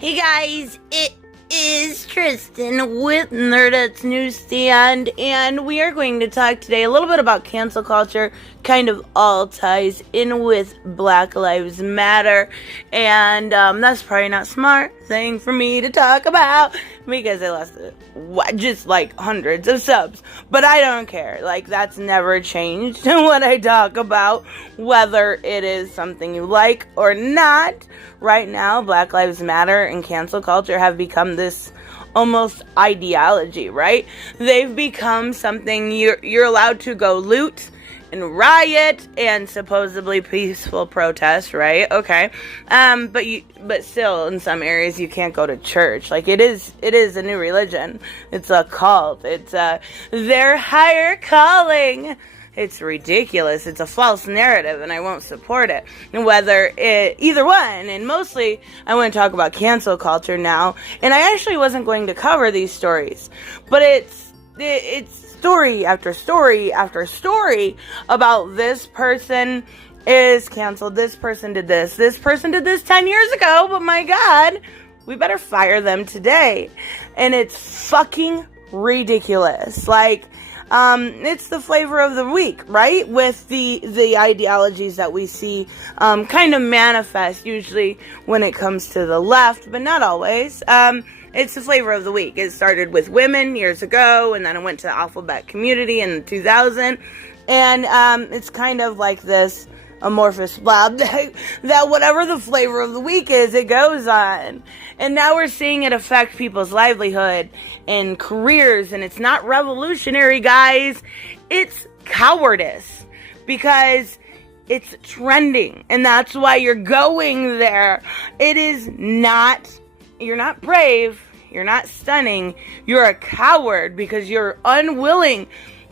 Hey guys, it is Tristan with Nerdette's NewsStand, and we are going to talk today a little bit about cancel culture. Kind of all ties in with Black Lives Matter, and that's probably not a smart thing for me to talk about because I lost just like hundreds of subs, but I don't care. Like, that's never changed what I talk about, whether it is something you like or not. Right now, Black Lives Matter and cancel culture have become this almost ideology, right? They've become something you're allowed to go loot and riot and supposedly peaceful protest, right? Okay. But still in some areas you can't go to church. Like, it is a new religion. It's a cult. It's their higher calling. It's ridiculous. It's a false narrative, and I won't support it. Either one, and mostly I want to talk about cancel culture now. And I actually wasn't going to cover these stories, but it's story after story after story about this person is canceled. This person did this. This person did this 10 years ago, but my God, we better fire them today. And it's fucking ridiculous. Like, it's the flavor of the week, right? With the ideologies that we see kind of manifest usually when it comes to the left, but not always. It's the flavor of the week. It started with women years ago, and then it went to the alphabet community in 2000, and it's kind of like this amorphous blob that whatever the flavor of the week is, it goes on. And now we're seeing it affect people's livelihood and careers, and it's not revolutionary, guys. It's cowardice, because it's trending, and that's why you're going there. It is not, you're not brave, you're not stunning, you're a coward because you're unwilling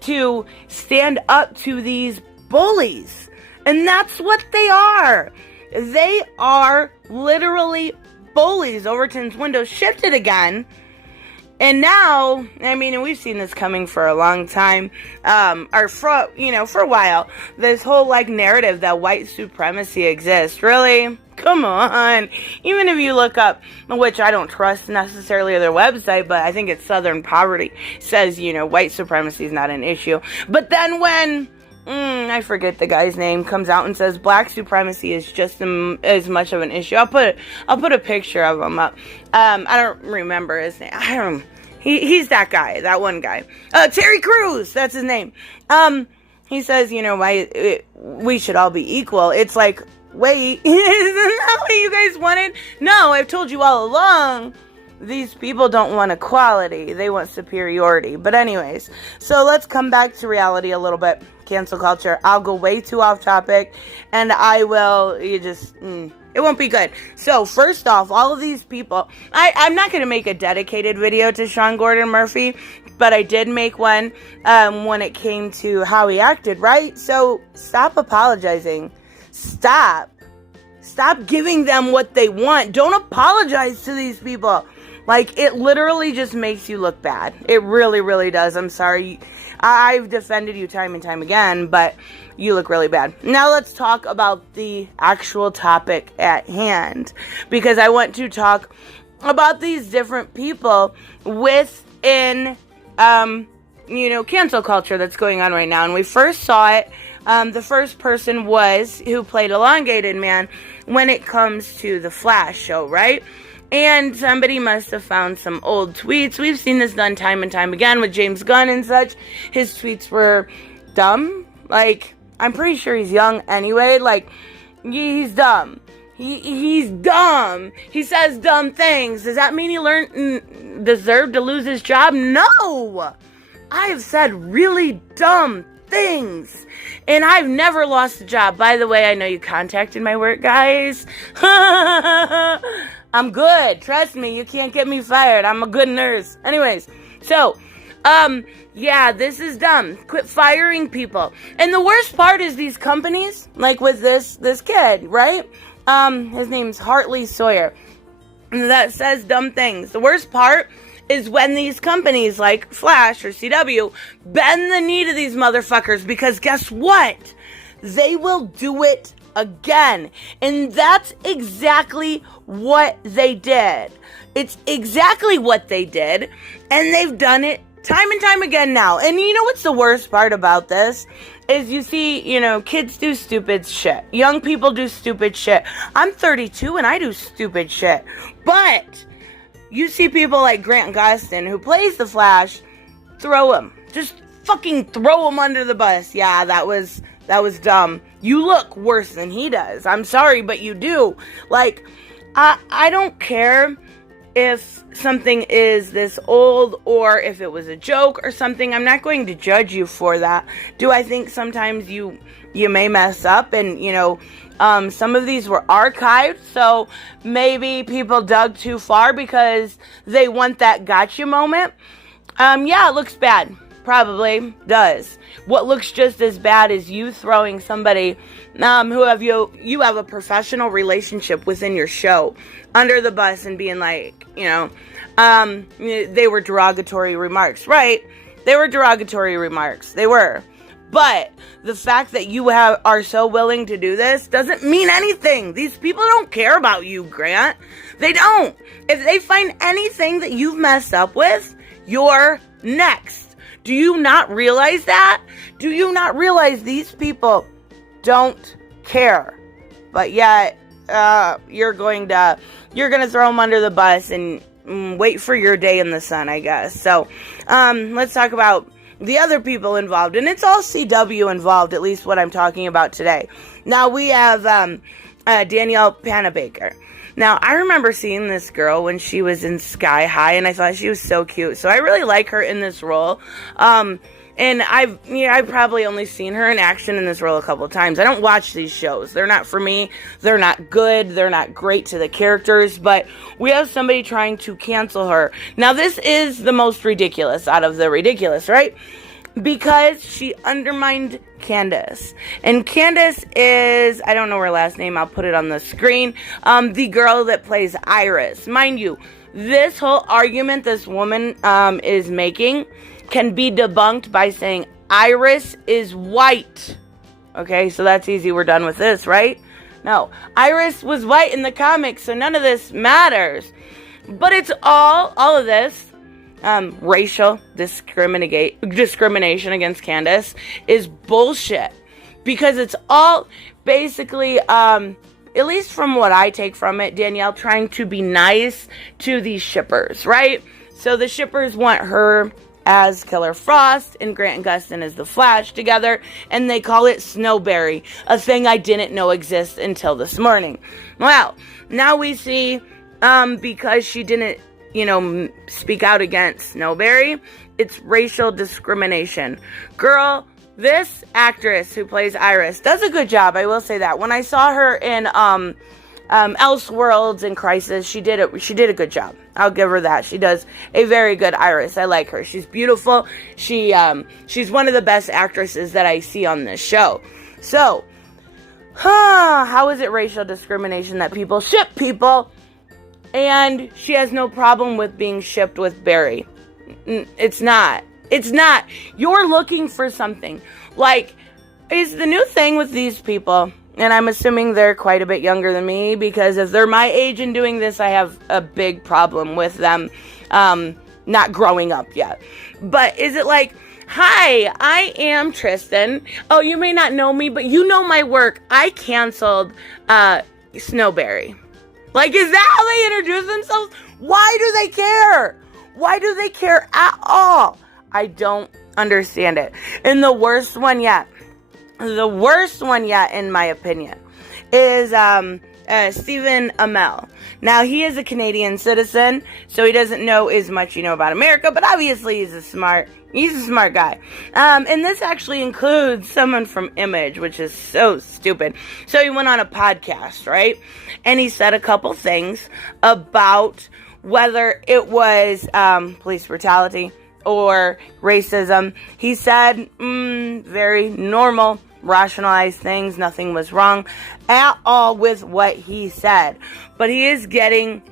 to stand up to these bullies. And that's what they are. They are literally bullies. Overton's window shifted again. And now, I mean, and we've seen this coming for a long time, for a while, this whole, like, narrative that white supremacy exists. Really? Come on. Even if you look up, which I don't trust necessarily their website, but I think it's Southern Poverty, says, white supremacy is not an issue. But then when I forget the guy's name, comes out and says black supremacy is just as much of an issue. I'll put a picture of him up. I don't remember his name. He's that guy, that one guy. Terry Crews, that's his name. He says, we should all be equal. It's like, wait, isn't that what you guys wanted? No, I've told you all along. These people don't want equality. They want superiority. But anyways, so let's come back to reality a little bit. Cancel culture. I'll go way too off topic, and it won't be good. So first off, all of these people, I'm not going to make a dedicated video to Sean Gordon Murphy, but I did make one when it came to how he acted, right? So stop apologizing. Stop giving them what they want. Don't apologize to these people. Like, it literally just makes you look bad. It really, really does. I'm sorry. I've defended you time and time again, but you look really bad. Now let's talk about the actual topic at hand, because I want to talk about these different people within, cancel culture that's going on right now. And we first saw it. The first person who played Elongated Man when it comes to the Flash show, right? And somebody must have found some old tweets. We've seen this done time and time again with James Gunn and such. His tweets were dumb. Like, I'm pretty sure he's young anyway. Like, he's dumb. He's dumb. He says dumb things. Does that mean he deserved to lose his job? No! I have said really dumb things. And I've never lost a job. By the way, I know you contacted my work, guys. I'm good. Trust me, you can't get me fired. I'm a good nurse. Anyways, so, this is dumb. Quit firing people. And the worst part is these companies, like with this kid, right? His name's Hartley Sawyer, that says dumb things. The worst part is when these companies like Flash or CW bend the knee to these motherfuckers, because guess what? They will do it again. And that's exactly what they did. It's exactly what they did. And they've done it time and time again now. And you know what's the worst part about this? Is you see, kids do stupid shit. Young people do stupid shit. I'm 32 and I do stupid shit. But you see people like Grant Gustin, who plays the Flash, throw him. Just fucking throw him under the bus. Yeah, that was dumb. You look worse than he does. I'm sorry, but you do. Like, I don't care if something is this old or if it was a joke or something. I'm not going to judge you for that. Do I think sometimes you may mess up and, some of these were archived, so maybe people dug too far because they want that gotcha moment. Yeah, it looks bad. Probably does. What looks just as bad is you throwing somebody you have a professional relationship within your show under the bus and being like, they were derogatory remarks, right? They were derogatory remarks. They were. But the fact that you are so willing to do this doesn't mean anything. These people don't care about you, Grant. They don't. If they find anything that you've messed up with, you're next. Do you not realize that? Do you not realize these people don't care? But yet, you're going to throw them under the bus and wait for your day in the sun, I guess. So, let's talk about the other people involved, and it's all CW involved, at least what I'm talking about today. Now, we have Danielle Panabaker. Now, I remember seeing this girl when she was in Sky High, and I thought she was so cute, so I really like her in this role. And I've probably only seen her in action in this role a couple of times. I don't watch these shows. They're not for me. They're not good. They're not great to the characters. But we have somebody trying to cancel her. Now, this is the most ridiculous out of the ridiculous, right? Because she undermined Candace. And Candace is, I don't know her last name. I'll put it on the screen. The girl that plays Iris. Mind you, this whole argument this woman is making can be debunked by saying Iris is white. Okay, so that's easy. We're done with this, right? No, Iris was white in the comics, so none of this matters. But it's all of this racial discrimination against Candace is bullshit. Because it's all basically, at least from what I take from it, Danielle trying to be nice to these shippers, right? So the shippers want her as Killer Frost and Grant Gustin as the Flash together, and they call it Snowberry, a thing I didn't know exists until this morning. Well, now we see, because she didn't, speak out against Snowberry, it's racial discrimination. Girl, this actress who plays Iris does a good job, I will say that. When I saw her in, Elseworlds and Crisis, she did a good job. I'll give her that. She does a very good Iris. I like her. She's beautiful. She's one of the best actresses that I see on this show. So, how is it racial discrimination that people ship people and she has no problem with being shipped with Barry? It's not. It's not. You're looking for something. Like, is the new thing with these people, and I'm assuming they're quite a bit younger than me, because if they're my age and doing this, I have a big problem with them not growing up yet. But is it like, hi, I am Tristan. Oh, you may not know me, but you know my work. I canceled Snowberry. Like, is that how they introduce themselves? Why do they care? Why do they care at all? I don't understand it. And the worst one yet, in my opinion, is Stephen Amell. Now, he is a Canadian citizen, so he doesn't know as much about America, but obviously he's a smart guy. And this actually includes someone from Image, which is so stupid. So he went on a podcast, right? And he said a couple things about whether it was police brutality or racism. He said very normal, rationalized things. Nothing was wrong at all with what he said. But he is getting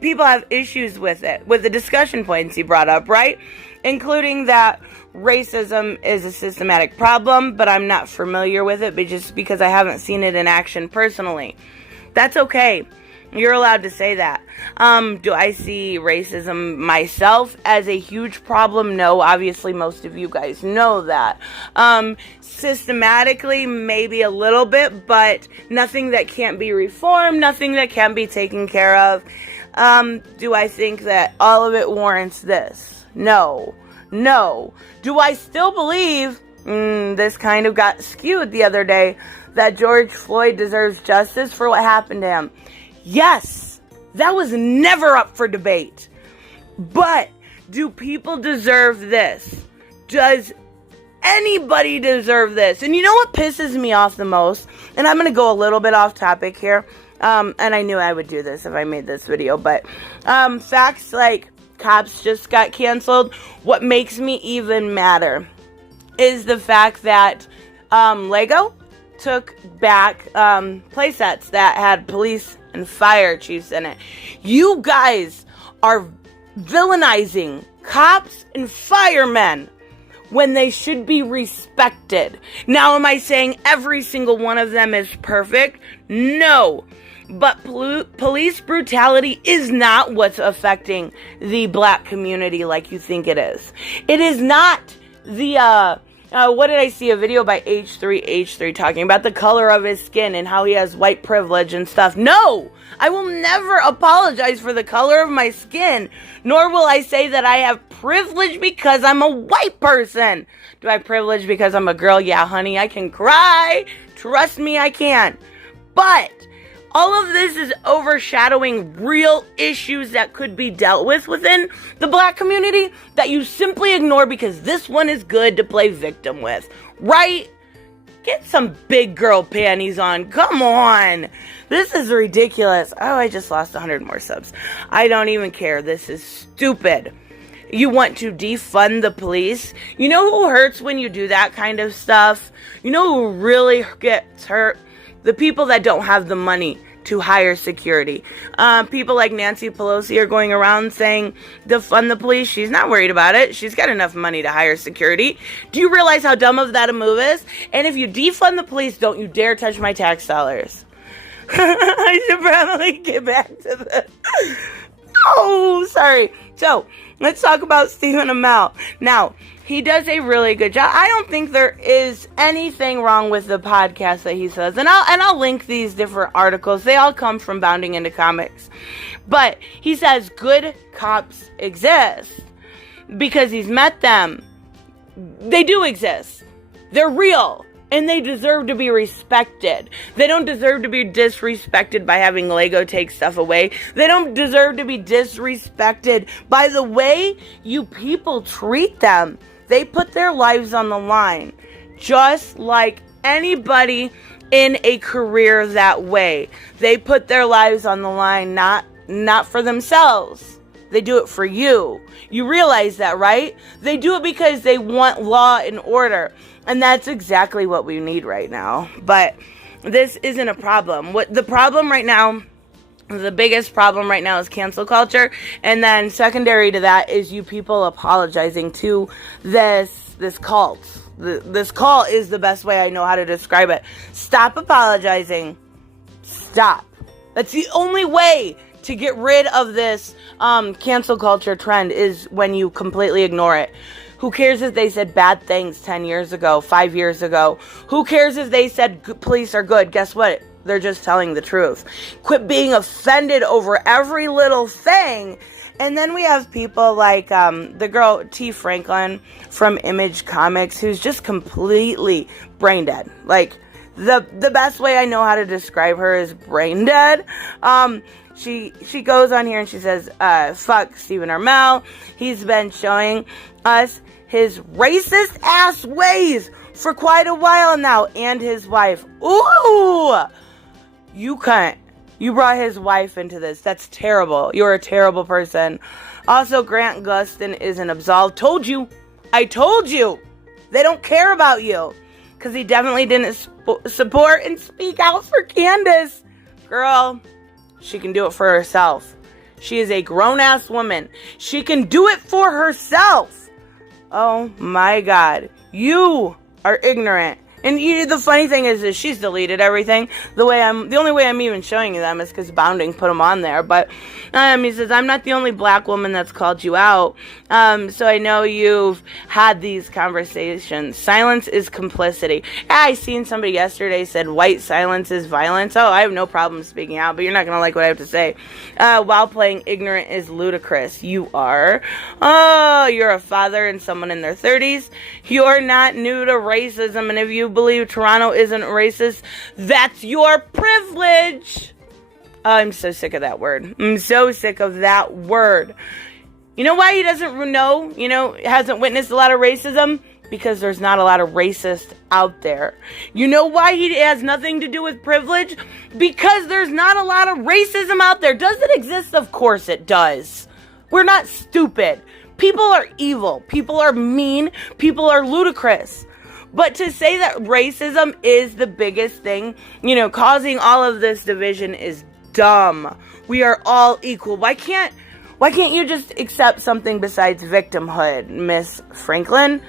people have issues with it, with the discussion points he brought up, right? Including that racism is a systematic problem, but I'm not familiar with it, but just because I haven't seen it in action personally. That's okay. You're allowed to say that. Do I see racism myself as a huge problem? No, obviously most of you guys know that. Systematically, maybe a little bit, but nothing that can't be reformed, nothing that can't be taken care of. Do I think that all of it warrants this? No. Do I still believe, this kind of got skewed the other day, that George Floyd deserves justice for what happened to him? Yes, that was never up for debate. But do people deserve this? Does anybody deserve this? And you know what pisses me off the most? And I'm going to go a little bit off topic here. And I knew I would do this if I made this video. But facts like cops just got canceled. What makes me even madder is the fact that Lego took back playsets that had police and fire chiefs in it. You guys are villainizing cops and firemen when they should be respected. Now, am I saying every single one of them is perfect? No. But police brutality is not what's affecting the black community like you think it is. It is not the, what did I see? A video by H3 talking about the color of his skin and how he has white privilege and stuff. No! I will never apologize for the color of my skin, nor will I say that I have privilege because I'm a white person. Do I have privilege because I'm a girl? Yeah, honey, I can cry. Trust me, I can. But all of this is overshadowing real issues that could be dealt with within the black community that you simply ignore because this one is good to play victim with, right? Get some big girl panties on. Come on. This is ridiculous. Oh, I just lost 100 more subs. I don't even care. This is stupid. You want to defund the police? You know who hurts when you do that kind of stuff? You know who really gets hurt? The people that don't have the money to hire security. People like Nancy Pelosi are going around saying, defund the police. She's not worried about it. She's got enough money to hire security. Do you realize how dumb of that a move is? And if you defund the police, don't you dare touch my tax dollars. I should probably get back to this. Oh, sorry. So, let's talk about Stephen Amell. Now, he does a really good job. I don't think there is anything wrong with the podcast that he says. And I'll link these different articles. They all come from Bounding Into Comics. But he says good cops exist because he's met them. They do exist. They're real. And they deserve to be respected. They don't deserve to be disrespected by having Lego take stuff away. They don't deserve to be disrespected by the way you people treat them. They put their lives on the line. Just like anybody in a career that way. They put their lives on the line, not for themselves. They do it for you. You realize that, right? They do it because they want law and order. And that's exactly what we need right now. But this isn't a problem. What the problem right now, the biggest problem right now is cancel culture. And then secondary to that is you people apologizing to this cult. This cult is the best way I know how to describe it. Stop apologizing. Stop. That's the only way to get rid of this cancel culture trend is when you completely ignore it. Who cares if they said bad things 10 years ago, 5 years ago? Who cares if they said police are good? Guess what? They're just telling the truth. Quit being offended over every little thing. And then we have people like the girl T. Franklin from Image Comics who's just completely brain dead. Like, the best way I know how to describe her is brain dead. She goes on here and she says, fuck Stephen Amell. He's been showing us his racist ass ways for quite a while now, and his wife. Ooh! You cunt. You brought his wife into this. That's terrible. You're a terrible person. Also, Grant Gustin isn't absolved. Told you. I told you. They don't care about you. Because he definitely didn't support and speak out for Candace. Girl, she can do it for herself. She is a grown-ass woman. She can do it for herself. Oh my God. You are ignorant. And the funny thing is she's deleted everything. The only way I'm even showing you them is because Bounding put them on there. But he says, I'm not the only black woman that's called you out. So I know you've had these conversations. Silence is complicity. I seen somebody yesterday said white silence is violence. Oh, I have no problem speaking out, but you're not going to like what I have to say. While playing ignorant is ludicrous. You are. Oh, you're a father and someone in their 30s. You're not new to racism. And if you believe Toronto isn't racist, that's your privilege. I'm so sick of that word. I'm so sick of that word. You know why he doesn't know, hasn't witnessed a lot of racism? Because there's not a lot of racists out there. You know why he has nothing to do with privilege? Because there's not a lot of racism out there. Does it exist? Of course it does. We're not stupid. People are evil. People are mean. People are ludicrous. But to say that racism is the biggest thing, causing all of this division is dumb. We are all equal. Why can't you just accept something besides victimhood, Miss Franklin?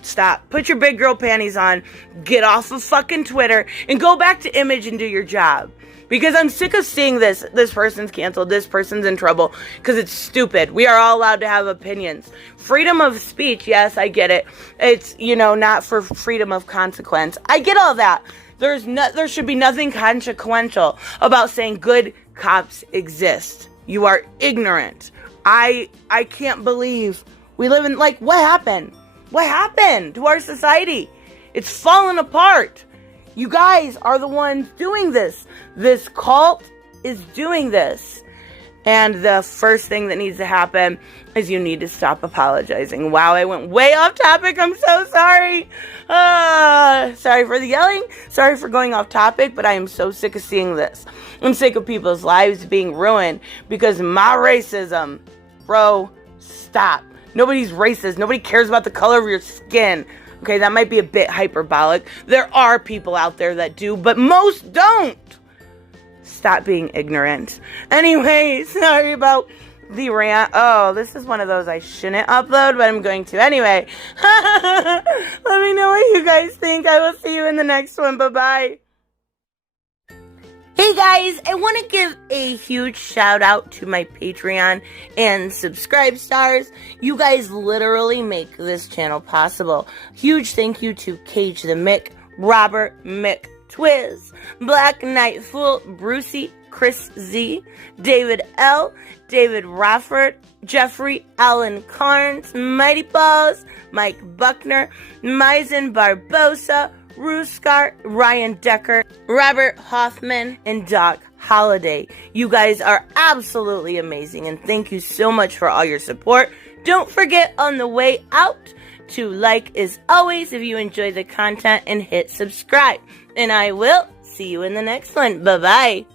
Stop. Put your big girl panties on. Get off of fucking Twitter and go back to Image and do your job. Because I'm sick of seeing this person's canceled, this person's in trouble, because it's stupid. We are all allowed to have opinions. Freedom of speech, yes, I get it. It's, not for freedom of consequence. I get all that. There should be nothing consequential about saying good cops exist. You are ignorant. I can't believe we live in, what happened? What happened to our society? It's fallen apart. You guys are the ones doing this. This cult is doing this. And the first thing that needs to happen is you need to stop apologizing. Wow, I went way off topic. I'm so sorry. Sorry for the yelling. Sorry for going off topic, but I am so sick of seeing this. I'm sick of people's lives being ruined because of my racism. Bro, stop. Nobody's racist. Nobody cares about the color of your skin. Okay, that might be a bit hyperbolic. There are people out there that do, but most don't. Stop being ignorant. Anyway, sorry about the rant. Oh, this is one of those I shouldn't upload, but I'm going to anyway. Let me know what you guys think. I will see you in the next one. Bye-bye. Hey guys, I want to give a huge shout out to my Patreon and subscribe stars. You guys literally make this channel possible. Huge thank you to Cage the Mick, Robert Mick Twiz, Black Knight Fool, Brucey, Chris Z, David L, David Rafford, Jeffrey Allen Carnes, Mighty Balls, Mike Buckner, Maizen Barbosa, Ruskar, Ryan Decker, Robert Hoffman, and Doc Holliday. You guys are absolutely amazing, and thank you so much for all your support. Don't forget on the way out to like as always if you enjoy the content and hit subscribe. And I will see you in the next one. Bye-bye.